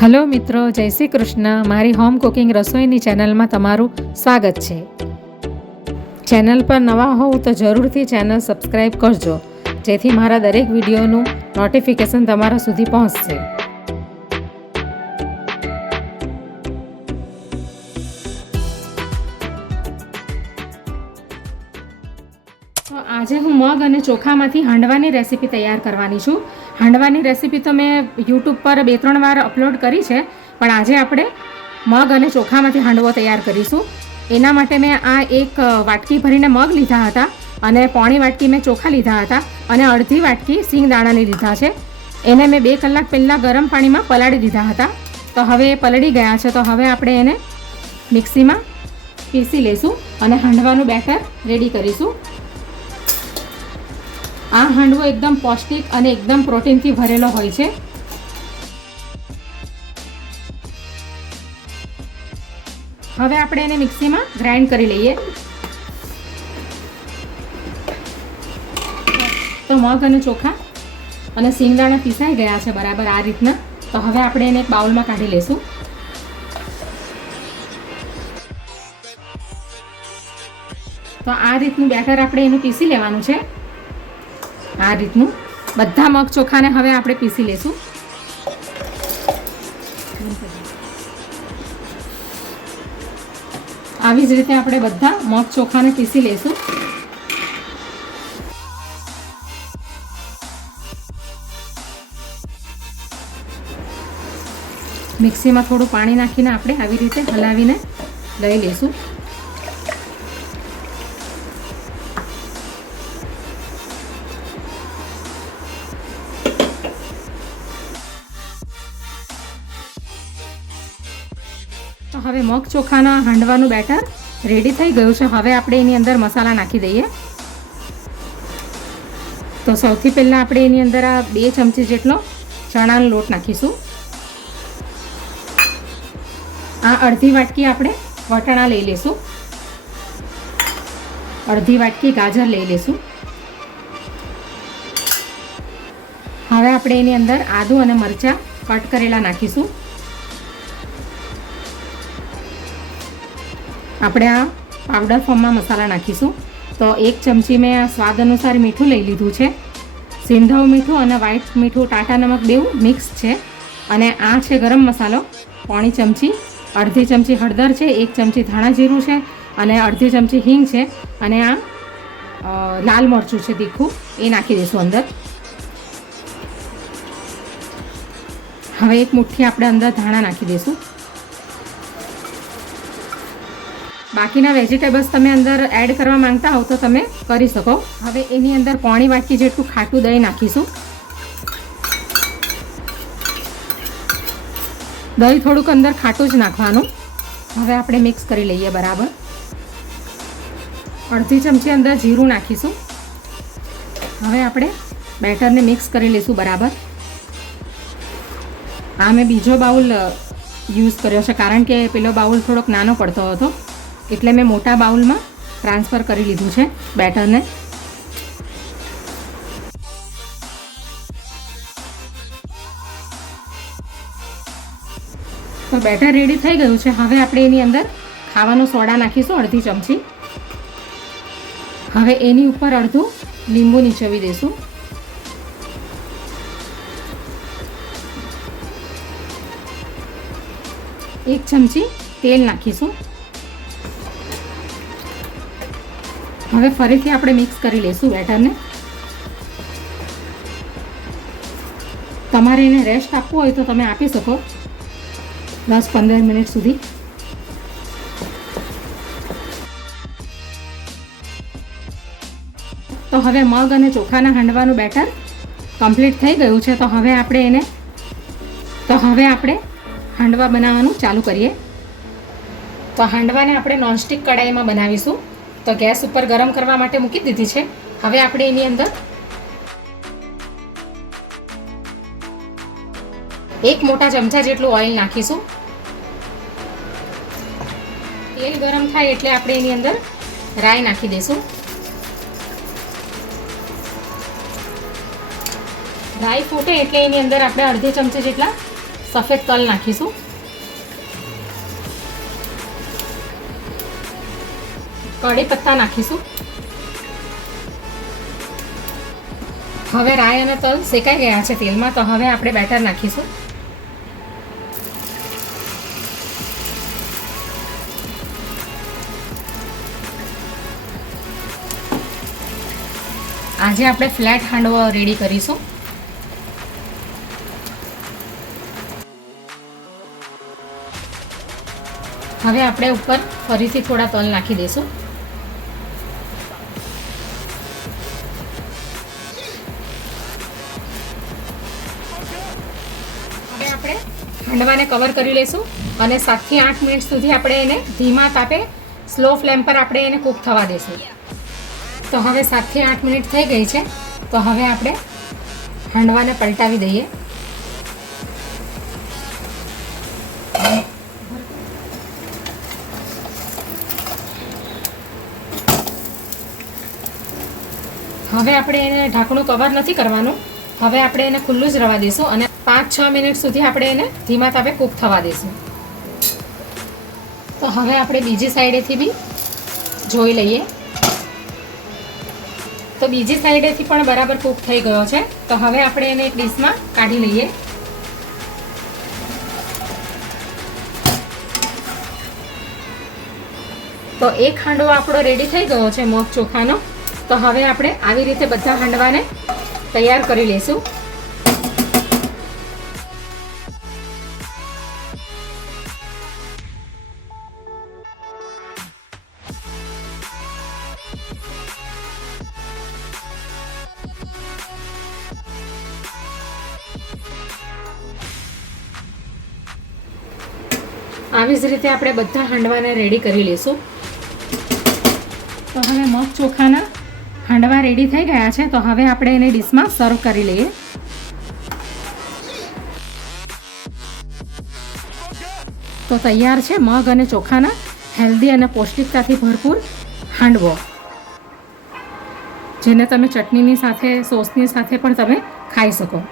Hello મિત્રો, જય શ્રી કૃષ્ણ. મારી હોમ કુકિંગ રસોઈની ચેનલમાં તમારું સ્વાગત છે. ચેનલ પર નવા હોવ તો જરૂરથી ચેનલ સબસ્ક્રાઈબ કરજો, જેથી મારા દરેક વિડીયોનું નોટિફિકેશન તમારા સુધી પહોંચશે. તો આજે હું મગ અને ચોખામાંથી હાંડવાની રેસીપી તૈયાર કરવાની છું. હાંડવાની રેસીપી તો મેં યુટ્યુબ પર 2-3 વાર અપલોડ કરી છે, પણ આજે આપણે મગ અને ચોખામાંથી હાંડવો તૈયાર કરીશું. એના માટે મેં આ એક વાટકી ભરીને મગ લીધા હતા અને પોણી વાટકી મેં ચોખા લીધા હતા અને અડધી વાટકી સિંગદાણાની લીધા છે. એને મેં 2 કલાક પહેલાં ગરમ પાણીમાં પલાળી દીધા હતા. તો હવે એ પલળી ગયા છે. તો હવે આપણે એને મિક્સીમાં પીસી લઈશું અને હાંડવાનું બેટર રેડી કરીશું. આ હાંડવો એકદમ પૌષ્ટિક અને એકદમ પ્રોટીનથી ભરેલો હોય છે. હવે આપણે એને મિક્સીમાં ગ્રાઇન્ડ કરી લઈએ. તો મગ અને ચોખા અને સિંગદાણા પીસાઈ ગયા છે બરાબર આ રીતના. તો હવે આપણે એને એક બાઉલમાં કાઢી લઈશું. તો આ રીતનું બેટર આપણે એનું પીસી લેવાનું છે. આ રીતનું બધા મગ ચોખાને હવે આપણે પીસી લેશું. આવી જ રીતે આપણે બધા મગ ચોખાને પીસી લેશું. મિક્સીમાં થોડું પાણી નાખીને આપણે આવી રીતે હલાવીને લઈ લઈશું. તો હવે મગ ચોખાના હાંડવાનું બેટર રેડી થઈ ગયું છે. હવે આપણે એની અંદર મસાલા નાખી દઈએ. તો સૌથી પહેલાં આપણે એની અંદર આ 2 ચમચી જેટલો ચણાનો લોટ નાખીશું. આ અડધી વાટકી આપણે વટાણા લઈ લઈશું. અડધી વાટકી ગાજર લઈ લઈશું. હવે આપણે એની અંદર આદુ અને મરચાં કટ કરેલા નાખીશું. આપણે આ પાવડર ફોર્મમાં મસાલા નાખીશું. તો 1 ચમચી મેં સ્વાદ અનુસાર મીઠું લઈ લીધું છે. સિંધવ મીઠું અને વ્હાઈટ મીઠું ટાટા નમક બેઉ મિક્સ છે. અને આ છે ગરમ મસાલો પોણી ચમચી. અડધી ચમચી હળદર છે, 1 ચમચી ધાણા જીરું છે અને અડધી ચમચી હિંગ છે. અને આ લાલ મરચું છે તીખું, એ નાખી દઈશું અંદર. હવે 1 મુઠ્ઠી આપણે અંદર ધાણા નાખી દઈશું. બાકીના વેજીટેબલ્સ તમે અંદર એડ કરવા માંગતા હો તો તમે કરી શકો. હવે એની અંદર પોણી વાટકી જેટલું ખાટું દહીં નાખીશું. દહીં થોડુંક અંદર ખાટું જ નાખવાનું. હવે આપણે મિક્સ કરી લઈએ બરાબર. અડધી ચમચી અંદર જીરું નાખીશું. હવે આપણે બેટરને મિક્સ કરી લઈશું બરાબર. આ મેં બીજો બાઉલ યુઝ કર્યો છે, કારણ કે પેલો બાઉલ થોડોક નાનો પડતો હતો, એટલે મેં મોટા બાઉલમાં ટ્રાન્સફર કરી લીધું છે બેટરને. તો બેટર રેડી થઈ ગયું છે. હવે આપણે એની અંદર ખાવાનો સોડા નાખીશું અડધી ચમચી. હવે એની ઉપર અડધું લીંબુ નીચોવી દઈશું. એક ચમચી તેલ નાખીશું. હવે ફરીથી આપણે મિક્સ કરી લઈશું બેટરને. તમારે એને રેસ્ટ આપવું હોય તો તમે આપી શકો 10-15 મિનિટ સુધી. તો હવે મગ અને ચોખાના હાંડવાનું બેટર કમ્પ્લીટ થઈ ગયું છે. તો હવે આપણે હાંડવા બનાવવાનું ચાલુ કરીએ. તો હાંડવાને આપણે નોનસ્ટિક કડાઈમાં બનાવીશું. તો ગેસ ઉપર ગરમ કરવા માટે મૂકી દીધી છે. હવે આપણે એની અંદર 1 મોટા ચમચા જેટલું ઓઇલ નાખીશું. તેલ ગરમ થાય એટલે આપણે એની અંદર રાઈ નાખી દઈશું. રાઈ ફૂટે એટલે એની અંદર આપણે અડધી ચમચી જેટલા સફેદ તલ નાખીશું. કઢી પત્તા નાખીશું. હવે રાઈ અને તલ શેકાઈ ગયા છે તેલમાં, તો હવે આપણે બેટર નાખીશું. આજે આપણે ફ્લેટ હાંડવો રેડી કરીશું. હવે આપણે ઉપર ફરીથી થોડા તલ નાખી દઈશું. હવે આપણે હાંડવાને કવર કરી લઈશું અને 7 થી 8 મિનિટ સુધી આપણે એને ધીમા તાપે સ્લો ફ્લેમ પર આપણે એને કૂક થવા દઈશું. તો હવે 7 થી 8 મિનિટ થઈ ગઈ છે. તો હવે આપણે હાંડવાને પલટાવી દઈએ. હવે આપણે એને ઢાંકણું કવર નથી કરવાનું. હવે આપણે એને ખુલ્લું જ રહેવા દઈશું અને 5-6 મિનિટ સુધી આપણે એને ધીમા તાપે કૂક થવા દઈશું. તો હવે આપણે બીજી સાઈડેથી બી જોઈ લઈએ. તો બીજી સાઈડેથી પણ બરાબર કૂક થઈ ગયો છે. તો હવે આપણે એને એક ડીશમાં કાઢી લઈએ. તો એક હાંડવો આપણો રેડી થઈ ગયો છે મગ ચોખાનો. તો હવે આપણે આવી રીતે બધા હાંડવાને તૈયાર કરી લઈશું. આવી જ રીતે આપણે બધા હાંડવાને રેડી કરી લઈશું. તો હવે મગ ચોખાના હાંડવા રેડી થઈ ગયા છે. તો હવે આપણે એને ડીશમાં સર્વ કરી લઈએ. તો તૈયાર છે મગ અને ચોખાના હેલ્ધી અને પૌષ્ટિકતાથી ભરપૂર હાંડવો, જેને તમે ચટણીની સાથે, સોસની સાથે પણ તમે ખાઈ શકો.